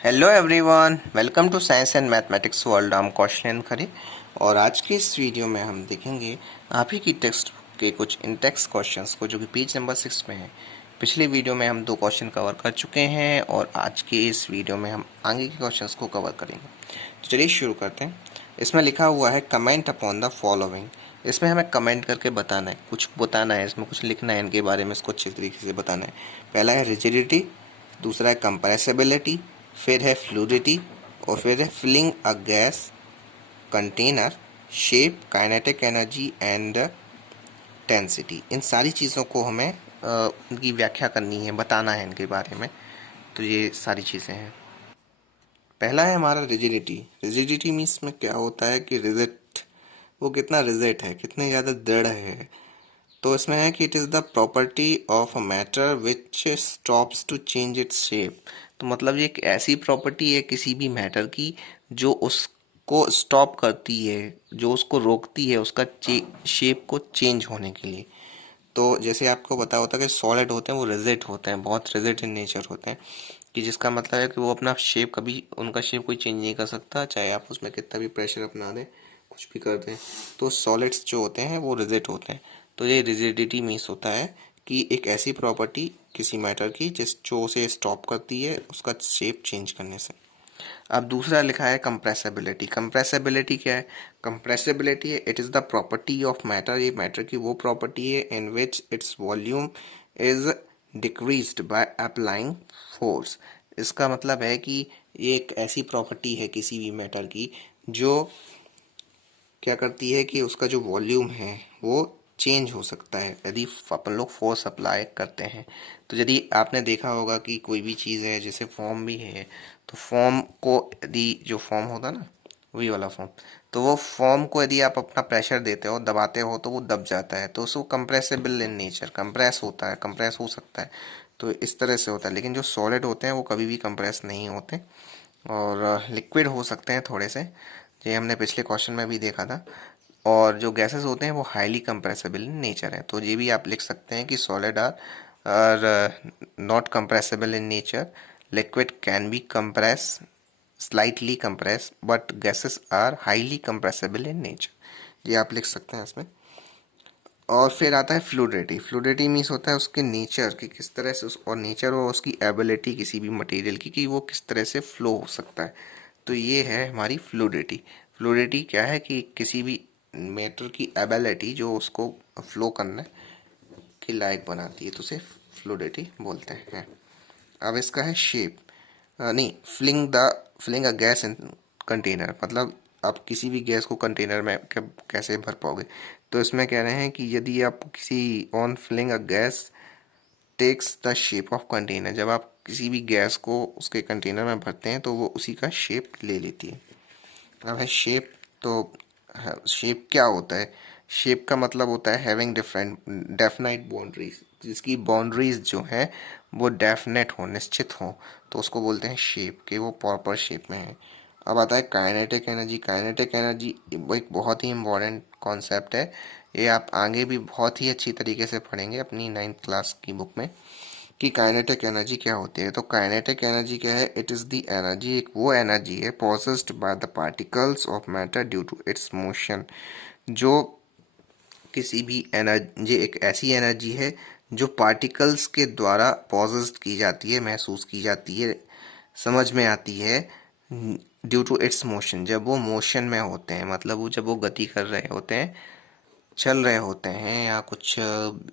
Hello everyone, welcome to science and mathematics world. हम कौशलेंद्र खरे और आज के इस वीडियो में हम देखेंगे आप ही की टेक्स्ट के कुछ इन टेक्स्ट क्वेश्चंस को जो कि पेज नंबर 6 में है। पिछले वीडियो में हम 2 क्वेश्चन कवर कर चुके हैं और आज के इस वीडियो में हम आगे के क्वेश्चंस को कवर करेंगे। तो चलिए शुरू करते हैं। इसमें लिखा हुआ है कमेंट अपॉन द फॉलोइंग। इसमें हमें कमेंट करके बताना है, कुछ बताना है, इसमें कुछ लिखना है, इनके बारे में इसको अच्छे तरीके से बताना है। पहला है रिजिडिटी, दूसरा है कंप्रेसिबिलिटी, फिर है फ्लूइडिटी और फिर है filling a gas container, shape, kinetic energy and density. इन सारी चीज़ों को हमें उनकी व्याख्या करनी है, बताना है इनके बारे में। तो ये सारी चीज़ें हैं। पहला है हमारा रिजिडिटी। रिजिडिटी मीन्स में क्या होता है कि रिजिड, वो कितना रिजिड है, कितने ज़्यादा दृढ़ है। तो इसमें है कि it is the property of a matter which stops to change its shape. तो मतलब ये एक ऐसी प्रॉपर्टी है किसी भी मैटर की जो उसको स्टॉप करती है, जो उसको रोकती है उसका शेप को चेंज होने के लिए। तो जैसे आपको पता होता है कि सॉलिड होते हैं वो रिजिड होते हैं, बहुत रिजिड इन नेचर होते हैं, कि जिसका मतलब है कि वो अपना शेप कभी, उनका शेप कोई चेंज नहीं कर सकता, चाहे आप उसमें कितना भी प्रेशर अपना दें, कुछ भी कर दें। तो सॉलिड्स जो होते हैं वो रिजिड होते हैं। तो ये रिजिडिटी मीन्स होता है कि एक ऐसी प्रॉपर्टी किसी मैटर की जो उसे स्टॉप करती है उसका शेप चेंज करने से। अब दूसरा लिखा है कंप्रेसिबिलिटी। कंप्रेसिबिलिटी क्या है? कंप्रेसिबिलिटी है it is the property of matter, ये मैटर की वो प्रॉपर्टी है in which its volume is decreased by applying force. इसका मतलब है कि ये एक ऐसी प्रॉपर्टी है किसी भी मैटर की जो क्या करती है कि उसका जो वॉल्यूम है वो चेंज हो सकता है यदि अपन लोग फोर्स अप्लाई करते हैं। तो यदि आपने देखा होगा कि कोई भी चीज़ है, जैसे फॉर्म भी है, तो फॉर्म को यदि जो फॉर्म होता है ना, वही वाला फॉर्म, तो वो फॉर्म को यदि आप अपना प्रेशर देते हो, दबाते हो, तो वो दब जाता है। तो उसको कंप्रेसिबल इन नेचर, कंप्रेस होता है, कंप्रेस हो सकता है। तो इस तरह से होता है। लेकिन जो सॉलिड होते हैं वो कभी भी कंप्रेस नहीं होते और लिक्विड हो सकते हैं थोड़े से, ये हमने पिछले क्वेश्चन में भी देखा था। और जो गैसेस होते हैं वो हाईली कंप्रेसिबल इन नेचर है। तो ये भी आप लिख सकते हैं कि solid are not compressible in nature, liquid can be compress, slightly compress, but gases are highly compressible in nature. ये आप लिख सकते हैं इसमें। और फिर आता है फ्लूइडिटी। फ्लूइडिटी मीन्स होता है उसके नेचर कि किस तरह से और नेचर और उसकी एबिलिटी किसी भी मटेरियल की कि वो किस तरह से फ्लो हो सकता है। तो ये है हमारी फ्लूइडिटी। फ्लूइडिटी क्या है कि किसी भी मैटर की एबिलिटी जो उसको फ्लो करने के लायक बनाती है, तो उसे फ्लूइडिटी बोलते हैं। अब इसका है शेप, नहीं, filling a gas in container. मतलब आप किसी भी गैस को कंटेनर में कैसे भर पाओगे। तो इसमें कह रहे हैं कि यदि आप किसी on filling a gas takes the shape of container, जब आप किसी भी गैस को उसके कंटेनर में भरते हैं तो वो उसी का शेप ले लेती है। अब है शेप। तो शेप क्या होता है? शेप का मतलब होता है हैविंग डिफरेंट डेफिनाइट बाउंड्रीज, जिसकी बाउंड्रीज जो है वो डेफिनेट हो, निश्चित हो, तो उसको बोलते हैं शेप, कि वो प्रॉपर शेप में है। अब आता है काइनेटिक एनर्जी। काइनेटिक एनर्जी वो एक बहुत ही इम्पोर्टेंट कॉन्सेप्ट है। ये आप आगे भी बहुत ही अच्छी तरीके से पढ़ेंगे अपनी 9th क्लास की बुक में कि काइनेटिक एनर्जी क्या होती है। तो काइनेटिक एनर्जी क्या है? इट इज़ द एनर्जी, एक वो एनर्जी है possessed by the particles of matter due to its motion. जो किसी भी एनर्जी, एक ऐसी एनर्जी है जो पार्टिकल्स के द्वारा पॉसेस्ड की जाती है, महसूस की जाती है, समझ में आती है ड्यू टू इट्स मोशन, जब वो मोशन में होते हैं। मतलब वो जब वो गति कर रहे होते हैं, चल रहे होते हैं या कुछ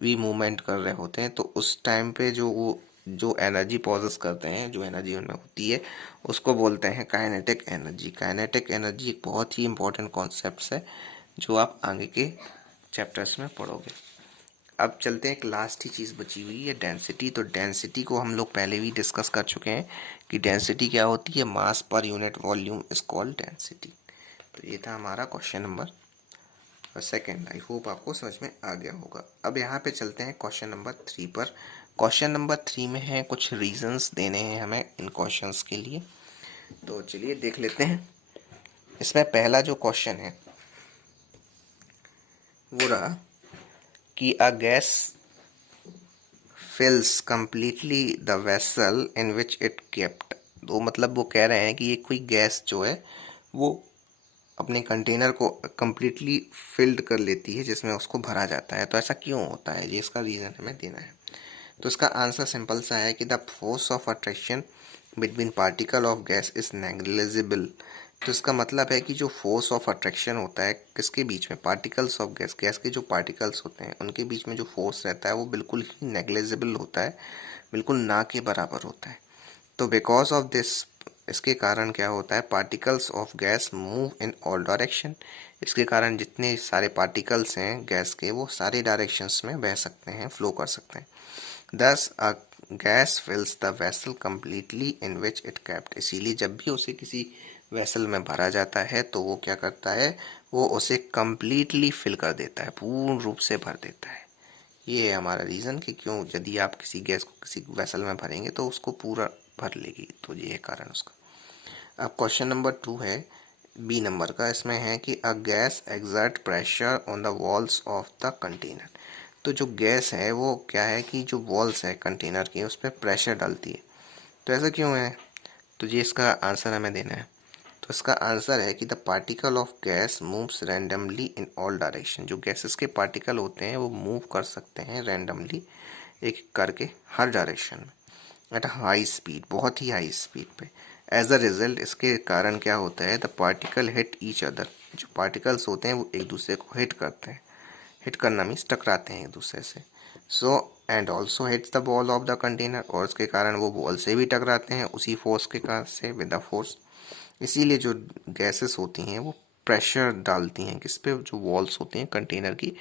भी मूवमेंट कर रहे होते हैं, तो उस टाइम पे जो वो जो एनर्जी पॉजेस करते हैं, जो एनर्जी उनमें होती है, उसको बोलते हैं काइनेटिक एनर्जी। काइनेटिक एनर्जी एक बहुत ही इंपॉर्टेंट कॉन्सेप्ट है जो आप आगे के चैप्टर्स में पढ़ोगे। अब चलते हैं, एक लास्ट ही चीज़ बची हुई है डेंसिटी। तो डेंसिटी को हम लोग पहले भी डिस्कस कर चुके हैं कि डेंसिटी क्या होती है। Mass per unit volume is called density. तो ये था हमारा question number second. I hope आपको समझ में आ गया होगा। अब यहाँ पे चलते हैं क्वेश्चन नंबर 3 पर। क्वेश्चन नंबर 3 में है कुछ रीजंस देने हैं हमें इन क्वेश्चंस के लिए। तो चलिए देख लेते हैं। इसमें पहला जो क्वेश्चन है वो रहा कि a gas fills completely the vessel in which it kept। दो मतलब वो कह रहे हैं कि ये कोई गैस जो है वो अपने कंटेनर को कम्प्लीटली फिल्ड कर लेती है जिसमें उसको भरा जाता है। तो ऐसा क्यों होता है, ये इसका रीज़न हमें देना है। तो इसका आंसर सिंपल सा है कि the force of attraction between particle of gas is negligible. तो इसका मतलब है कि जो फोर्स ऑफ अट्रैक्शन होता है किसके बीच में, पार्टिकल्स ऑफ गैस, गैस के जो पार्टिकल्स होते हैं उनके बीच में जो फोर्स रहता है वो बिल्कुल ही नेग्लिजिबल होता है, बिल्कुल ना के बराबर होता है। तो बिकॉज ऑफ दिस, इसके कारण क्या होता है, particles of gas move in all direction. इसके कारण जितने सारे पार्टिकल्स हैं गैस के वो सारे डायरेक्शंस में बह सकते हैं, फ्लो कर सकते हैं। दस a gas फिल्स the vessel completely in which it kept. इसीलिए जब भी उसे किसी वेसल में भरा जाता है तो वो क्या करता है, वो उसे कम्प्लीटली फिल कर देता है, पूर्ण रूप से भर देता है। ये है हमारा रीज़न कि क्यों यदि आप किसी गैस को किसी वेसल में भरेंगे तो उसको पूरा भर लेगी, तो ये है कारण उसका। अब क्वेश्चन नंबर 2 है बी नंबर का। इसमें है कि a gas exert pressure on the walls of the container. तो जो गैस है वो क्या है कि जो वॉल्स है कंटेनर की उस पर प्रेशर डालती है। तो ऐसा क्यों है, तो ये इसका आंसर हमें देना है। तो इसका आंसर है कि the particle of gas moves randomly in all direction. जो गैसेस के पार्टिकल होते हैं वो मूव कर सकते हैं रैंडमली, एक करके हर डायरेक्शन में, एट हाई स्पीड, बहुत ही हाई स्पीड पे। एज अ रिजल्ट, इसके कारण क्या होता है, the particle hit each other. जो पार्टिकल्स होते हैं वो एक दूसरे को हिट करते हैं, हिट करना मीन्स टकराते हैं एक दूसरे से। So and also hits the ball of the container, और इसके कारण वो बॉल से भी टकराते हैं उसी फोर्स के कारण से, विद द फोर्स। इसीलिए जो गैसेस होती हैं वो प्रेशर डालती हैं किस पे, जो वॉल्स होती हैं कंटेनर की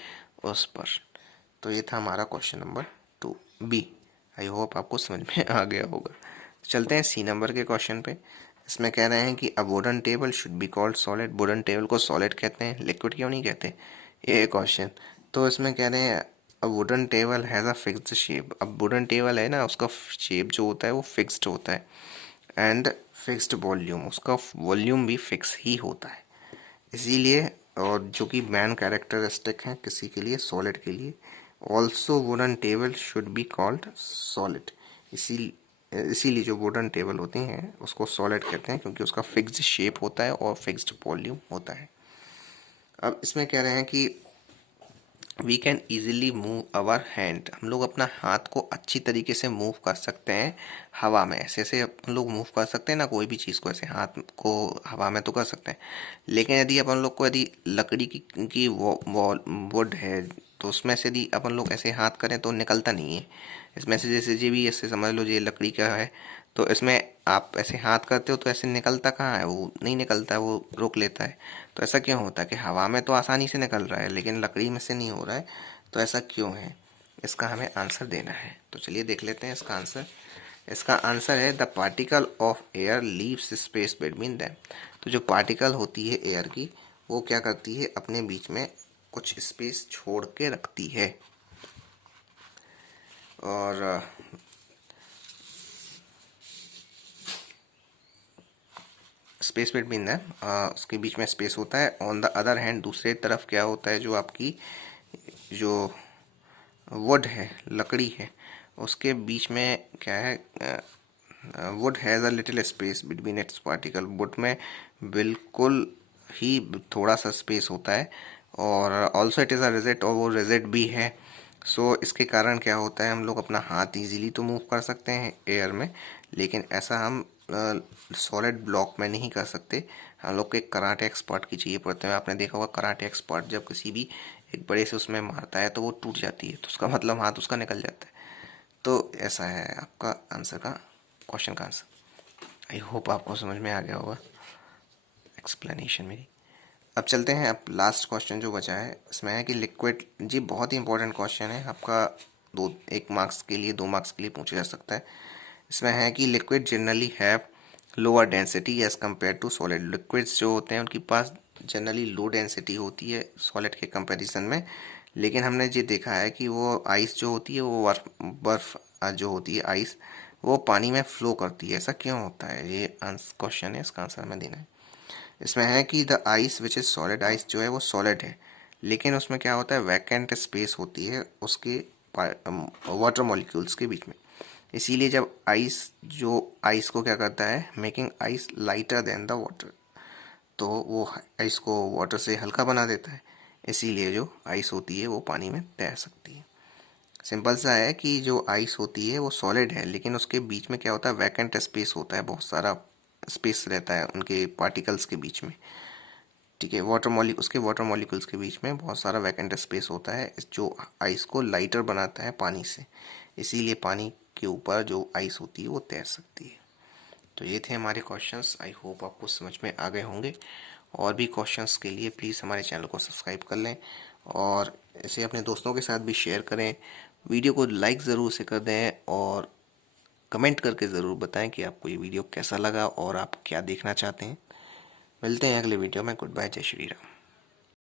उस पर। तो ये था हमारा question number 2 B. I hope आपको समझ में आ गया होगा। चलते हैं सी नंबर के क्वेश्चन पे। इसमें कह रहे हैं कि a wooden table should be called solid. Wooden table को सॉलिड कहते हैं, लिक्विड क्यों नहीं कहते, ये क्वेश्चन। तो इसमें कह रहे हैं a wooden table has a fixed shape. अब वुडन टेबल है ना, उसका शेप जो होता है वो फिक्स्ड होता है, एंड फिक्स्ड वॉल्यूम, उसका वॉल्यूम भी फिक्स ही होता है। इसीलिए, और जो कि मैन कैरेक्टरिस्टिक हैं किसी के लिए, सॉलिड के लिए, also wooden table should be called solid. इसीलिए जो वुडन टेबल होती हैं उसको सॉलिड कहते हैं क्योंकि उसका फिक्स्ड शेप होता है और फिक्स्ड वॉल्यूम होता है। अब इसमें कह रहे हैं कि we can easily move our hand. हम लोग अपना हाथ को अच्छी तरीके से मूव कर सकते हैं हवा में, ऐसे ऐसे हम लोग मूव कर सकते हैं ना, कोई भी चीज़ को ऐसे हाथ को हवा में तो कर सकते हैं। लेकिन यदि अपन लोग को यदि लकड़ी की वुड है तो उसमें से यदि अपन लोग ऐसे हाथ करें तो निकलता नहीं है। इसमें से जैसे ये भी ऐसे समझ लो ये लकड़ी का है, तो इसमें आप ऐसे हाथ करते हो तो ऐसे निकलता कहाँ है, वो नहीं निकलता है, वो रोक लेता है। तो ऐसा क्यों होता है कि हवा में तो आसानी से निकल रहा है लेकिन लकड़ी में से नहीं हो रहा है, तो ऐसा क्यों है, इसका हमें आंसर देना है। तो चलिए देख लेते हैं इसका आंसर। इसका आंसर है the particle of air leaves space between them. तो जो पार्टिकल होती है एयर की वो क्या करती है, अपने बीच में कुछ स्पेस छोड़ के रखती है। और स्पेस बिटवीन दैम, उसके बीच में स्पेस होता है। ऑन द अदर हैंड, दूसरे तरफ क्या होता है, जो आपकी जो वुड है, लकड़ी है, उसके बीच में क्या है, would has a little space between its particle. Would में बिल्कुल ही थोड़ा सा स्पेस होता है, और also it is a rigid, और वो रिजिड भी है। सो इसके कारण क्या होता है, हम लोग अपना हाथ इजीली तो मूव कर सकते हैं एयर में, लेकिन ऐसा हम सॉलिड ब्लॉक में नहीं कर सकते। हम लोग को एक कराटे एक्सपर्ट की चाहिए पड़ते हैं। आपने देखा होगा कराटे एक्सपर्ट जब किसी भी एक बड़े से उसमें मारता है तो वो टूट जाती है, तो उसका मतलब हाथ उसका निकल जाता है। तो ऐसा है आपका आंसर का, क्वेश्चन का आंसर। आई होप आपको समझ में आ गया होगा एक्सप्लेनेशन मेरी। अब चलते हैं, अब लास्ट क्वेश्चन जो बचा है इसमें है कि लिक्विड, जी बहुत ही इंपॉर्टेंट क्वेश्चन है आपका, 1 मार्क्स के लिए 2 मार्क्स के लिए पूछा जा सकता है। इसमें है कि liquid generally have lower density as compare to solid. Liquids जो होते हैं उनके पास जनरली लो डेंसिटी होती है सॉलिड के कंपैरिजन में, लेकिन हमने ये देखा है कि वो आइस जो होती है वो बर्फ़ जो होती है आइस, वो पानी में फ्लो करती है। ऐसा क्यों होता है, ये क्वेश्चन है, इसका आंसर हमें देना है। इसमें है कि the ice which is solid, ice जो है वो सॉलिड है, लेकिन उसमें क्या होता है, वैकेंट स्पेस होती है उसके वाटर मॉलिक्यूल्स के बीच में। इसीलिए जब आइस को क्या करता है, making ice lighter than the water, तो वो आइस को वाटर से हल्का बना देता है, इसीलिए जो आइस होती है वो पानी में तैर सकती है। सिंपल सा है कि जो आइस होती है वो सॉलिड है, लेकिन उसके बीच में क्या होता है, वैकेंट स्पेस होता है, बहुत सारा स्पेस रहता है उनके पार्टिकल्स के बीच में। ठीक है, उसके वाटर मॉलिक्यूल्स के बीच में बहुत सारा वैकेंट स्पेस होता है, जो आइस को लाइटर बनाता है पानी से, इसीलिए पानी के ऊपर जो आइस होती है वो तैर सकती है। तो ये थे हमारे क्वेश्चंस। आई होप आपको समझ में आ गए होंगे। और भी क्वेश्चंस के लिए प्लीज़ हमारे चैनल को सब्सक्राइब कर लें और इसे अपने दोस्तों के साथ भी शेयर करें। वीडियो को लाइक ज़रूर से कर दें और कमेंट करके ज़रूर बताएं कि आपको ये वीडियो कैसा लगा और आप क्या देखना चाहते हैं। मिलते हैं अगले वीडियो में। गुड बाय, जय श्री राम।